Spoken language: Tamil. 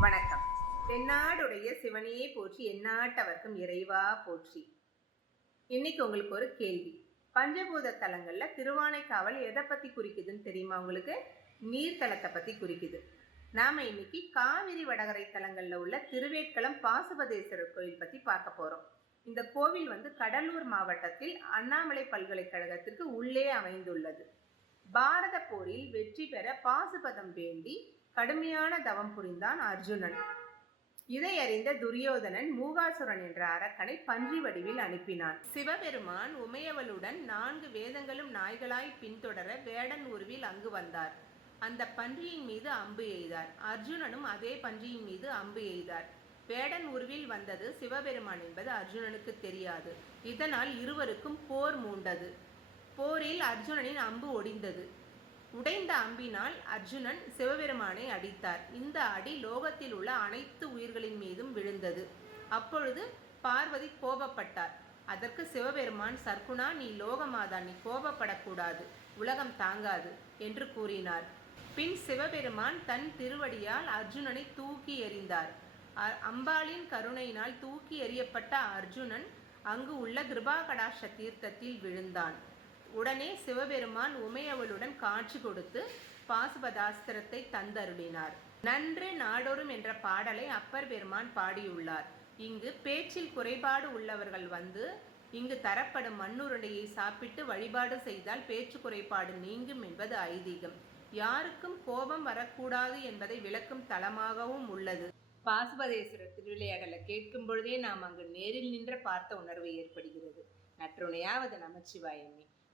வணக்கம். தென்னாடுடைய சிவனையே போற்றி எந்நாட்டவர்க்கும் இறைவா போற்றி. இன்னைக்கு உங்களுக்கு ஒரு கேள்வி. பஞ்சபூத தலங்களில் திருவானைக்காவல் எதை பற்றி குறிக்குதுன்னு தெரியுமா உங்களுக்கு? நீர்த்தலத்தை பற்றி குறிக்குது. நாம இன்னைக்கு காவிரி வடகரை தலங்களில் உள்ள திருவேட்களம் பாசுபதேஸ்வரர் கோயில் பற்றி பார்க்க போகிறோம் இந்த கோவில் வந்து கடலூர் மாவட்டத்தில் அண்ணாமலை பல்கலைக்கழகத்திற்கு உள்ளே அமைந்துள்ளது. பாரத போரில் வெற்றி பெற பாசுபதம் வேண்டி கடுமையான தவம் புரிந்தான் அர்ஜுனன். இதை அறிந்த துரியோதனன் மூகாசுரன் என்ற அரக்கனை பன்றி வடிவில் அனுப்பினான். சிவபெருமான் உமையவளுடன் நான்கு வேதங்களும் நாய்களாய் பின்தொடர வேடன் உருவில் அங்கு வந்தார். அந்த பன்றியின் மீது அம்பு எய்தார். அர்ஜுனனும் அதே பன்றியின் மீது அம்பு எய்தார். வேடன் உருவில் வந்தது சிவபெருமான் என்பது அர்ஜுனனுக்கு தெரியாது. இதனால் இருவருக்கும் போர் மூண்டது. போரில் அர்ஜுனனின் அம்பு ஒடிந்தது. உடைந்த அம்பினால் அர்ஜுனன் சிவபெருமானை அடித்தார். இந்த அடி லோகத்தில் உள்ள அனைத்து உயிர்களின் மீதும் விழுந்தது. அப்பொழுது பார்வதி கோபப்பட்டார். அதற்கு சிவபெருமான் சர்க்குணா நீ லோகமாதா நீ கோபப்படக்கூடாது. உலகம் தாங்காது என்று கூறினார். பின் சிவபெருமான் தன் திருவடியால் அர்ஜுனனை தூக்கி எறிந்தார். அம்பாளின் கருணையினால் தூக்கி எறியப்பட்ட அர்ஜுனன் அங்கு உள்ள கிருபாகடாஷ தீர்த்தத்தில் விழுந்தான். உடனே சிவபெருமான் உமையவளுடன் காட்சி கொடுத்து பாசுபதாஸ்திரத்தை தந்தருளினார். நன்று நாடோறும் என்ற பாடலை அப்பர் பெருமான் பாடியுள்ளார். இங்கு பேச்சில் குறைபாடு உள்ளவர்கள் வந்து இங்கு தரப்படும் மண்ணுருண்டையை சாப்பிட்டு வழிபாடு செய்தால் பேச்சு குறைபாடு நீங்கும் என்பது ஐதீகம். யாருக்கும் கோபம் வரக்கூடாது என்பதை விளக்கும் தளமாகவும் உள்ளது. பாசுபதேஸ்வரர் திருவிளையாடலை கேட்கும் பொழுதே நாம் அங்கு நேரில் நின்ற பார்த்த உணர்வு ஏற்படுகிறது. நற்றுணையாவது நமச்சிவாயமே